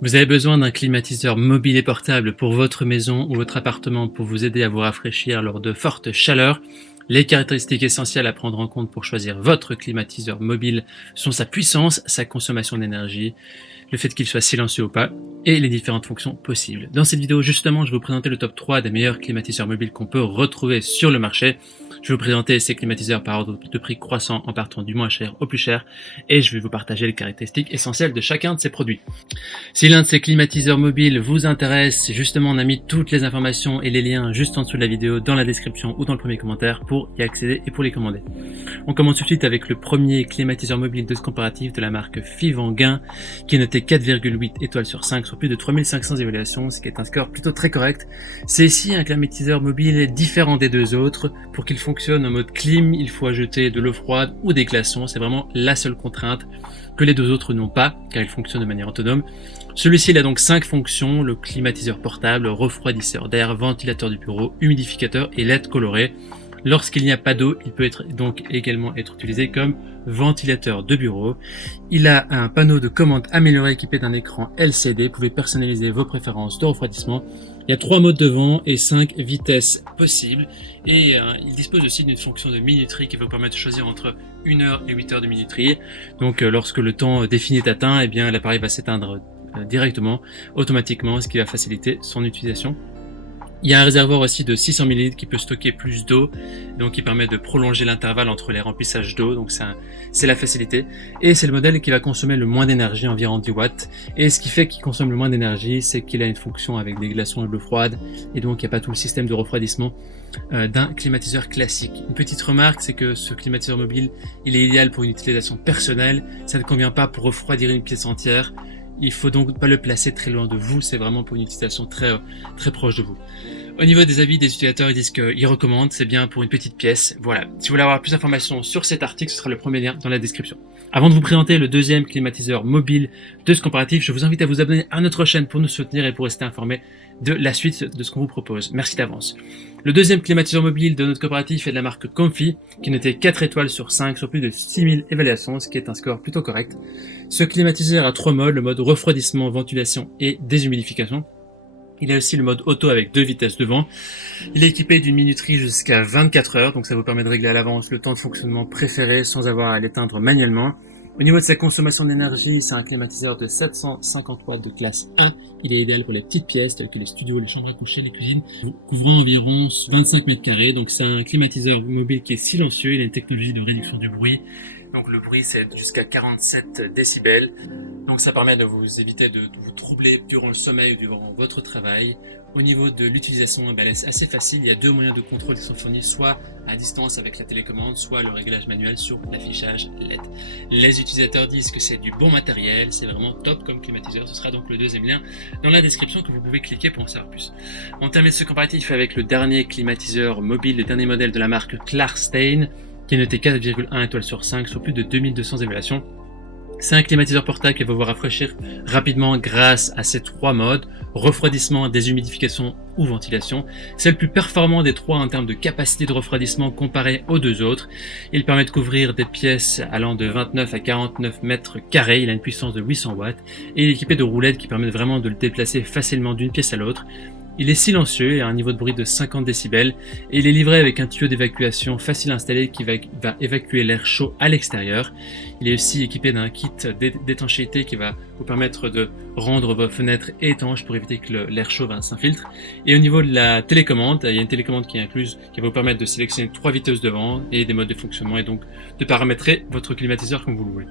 Vous avez besoin d'un climatiseur mobile et portable pour votre maison ou votre appartement pour vous aider à vous rafraîchir lors de fortes chaleurs. Les caractéristiques essentielles à prendre en compte pour choisir votre climatiseur mobile sont sa puissance, sa consommation d'énergie, le fait qu'il soit silencieux ou pas, et les différentes fonctions possibles. Dans cette vidéo, justement, je vais vous présenter le top 3 des meilleurs climatiseurs mobiles qu'on peut retrouver sur le marché. Je vais vous présenter ces climatiseurs par ordre de prix croissant en partant du moins cher au plus cher, et je vais vous partager les caractéristiques essentielles de chacun de ces produits. Si l'un de ces climatiseurs mobiles vous intéresse, justement, on a mis toutes les informations et les liens juste en dessous de la vidéo, dans la description ou dans le premier commentaire pour y accéder et pour les commander. On commence tout de suite avec le premier climatiseur mobile de ce comparatif de la marque Fivanguin, qui est noté 4,8 étoiles sur 5 sur plus de 3500 évaluations, ce qui est un score plutôt très correct. C'est ici un climatiseur mobile différent des deux autres. Pour qu'il fonctionne en mode clim, il faut ajouter de l'eau froide ou des glaçons. C'est vraiment la seule contrainte que les deux autres n'ont pas, car ils fonctionnent de manière autonome. Celui-ci il a donc 5 fonctions: le climatiseur portable, refroidisseur d'air, ventilateur du bureau, humidificateur et LED coloré. Lorsqu'il n'y a pas d'eau, il peut donc également être utilisé comme ventilateur de bureau. Il a un panneau de commande amélioré équipé d'un écran LCD. Vous pouvez personnaliser vos préférences de refroidissement. Il y a 3 modes de vent et 5 vitesses possibles. Et il dispose aussi d'une fonction de minuterie qui va vous permettre de choisir entre 1 heure et 8 heures de minuterie. Donc lorsque le temps défini est atteint, eh bien l'appareil va s'éteindre directement, automatiquement, ce qui va faciliter son utilisation. Il y a un réservoir aussi de 600 ml qui peut stocker plus d'eau, donc qui permet de prolonger l'intervalle entre les remplissages d'eau, donc c'est la facilité. Et c'est le modèle qui va consommer le moins d'énergie, environ 10 watts. Et ce qui fait qu'il consomme le moins d'énergie, c'est qu'il a une fonction avec des glaçons et de l'eau froide, et donc il n'y a pas tout le système de refroidissement d'un climatiseur classique. Une petite remarque, c'est que ce climatiseur mobile, il est idéal pour une utilisation personnelle, ça ne convient pas pour refroidir une pièce entière. Il faut donc pas le placer très loin de vous, c'est vraiment pour une utilisation très proche de vous. Au niveau des avis des utilisateurs, ils disent qu'ils recommandent, c'est bien pour une petite pièce. Voilà, si vous voulez avoir plus d'informations sur cet article, ce sera le premier lien dans la description. Avant de vous présenter le deuxième climatiseur mobile de ce comparatif, je vous invite à vous abonner à notre chaîne pour nous soutenir et pour rester informé de la suite de ce qu'on vous propose. Merci d'avance. Le deuxième climatiseur mobile de notre coopératif est de la marque Comfy, qui notait 4 étoiles sur 5 sur plus de 6000 évaluations, ce qui est un score plutôt correct. Ce climatiseur a 3 modes, le mode refroidissement, ventilation et déshumidification. Il a aussi le mode auto avec 2 vitesses de vent. Il est équipé d'une minuterie jusqu'à 24 heures, donc ça vous permet de régler à l'avance le temps de fonctionnement préféré sans avoir à l'éteindre manuellement. Au niveau de sa consommation d'énergie, c'est un climatiseur de 750 watts de classe 1. Il est idéal pour les petites pièces telles que les studios, les chambres à coucher, les cuisines, couvrant environ 25 mètres carrés. Donc c'est un climatiseur mobile qui est silencieux. Il a une technologie de réduction du bruit. Donc le bruit c'est jusqu'à 47 décibels. Donc ça permet de vous éviter de vous troubler durant le sommeil ou durant votre travail. Au niveau de l'utilisation, c'est assez facile. Il y a 2 moyens de contrôle qui sont fournis, soit à distance avec la télécommande, soit le réglage manuel sur l'affichage LED. Les utilisateurs disent que c'est du bon matériel, c'est vraiment top comme climatiseur. Ce sera donc le deuxième lien dans la description que vous pouvez cliquer pour en savoir plus. On termine ce comparatif avec le dernier climatiseur mobile, le dernier modèle de la marque Klarstein, qui est noté 4,1 étoiles sur 5 sur plus de 2200 évaluations. C'est un climatiseur portable qui va vous rafraîchir rapidement grâce à ces 3 modes: refroidissement, déshumidification ou ventilation. C'est le plus performant des 3 en termes de capacité de refroidissement comparé aux 2 autres. Il permet de couvrir des pièces allant de 29 à 49 mètres carrés. Il a une puissance de 800 watts et il est équipé de roulettes qui permettent vraiment de le déplacer facilement d'une pièce à l'autre. Il est silencieux et a un niveau de bruit de 50 décibels et il est livré avec un tuyau d'évacuation facile à installer qui va évacuer l'air chaud à l'extérieur. Il est aussi équipé d'un kit d'étanchéité qui va vous permettre de rendre vos fenêtres étanches pour éviter que l'air chaud s'infiltre. Et au niveau de la télécommande, il y a une télécommande qui est incluse qui va vous permettre de sélectionner 3 vitesses de vent et des modes de fonctionnement et donc de paramétrer votre climatiseur comme vous le voulez.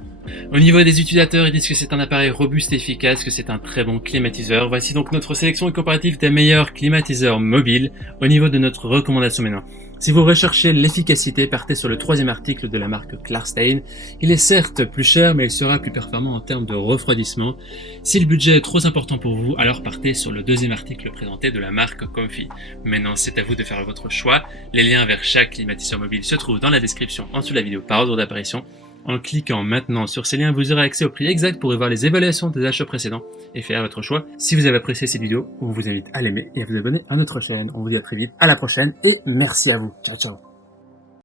Au niveau des utilisateurs, ils disent que c'est un appareil robuste et efficace, que c'est un très bon climatiseur. Voici donc notre sélection et comparatif des meilleurs climatiseurs mobiles au niveau de notre recommandation maintenant. Si vous recherchez l'efficacité, partez sur le 3e article de la marque Klarstein. Il est certes plus cher, mais il sera plus performant en termes de refroidissement. Si le budget est trop important pour vous, alors partez sur le 2e article présenté de la marque Comfy. Maintenant, c'est à vous de faire votre choix. Les liens vers chaque climatiseur mobile se trouvent dans la description en dessous de la vidéo par ordre d'apparition. En cliquant maintenant sur ces liens, vous aurez accès au prix exact pour voir les évaluations des achats précédents et faire votre choix. Si vous avez apprécié cette vidéo, on vous invite à l'aimer et à vous abonner à notre chaîne. On vous dit à très vite, à la prochaine et merci à vous. Ciao ciao.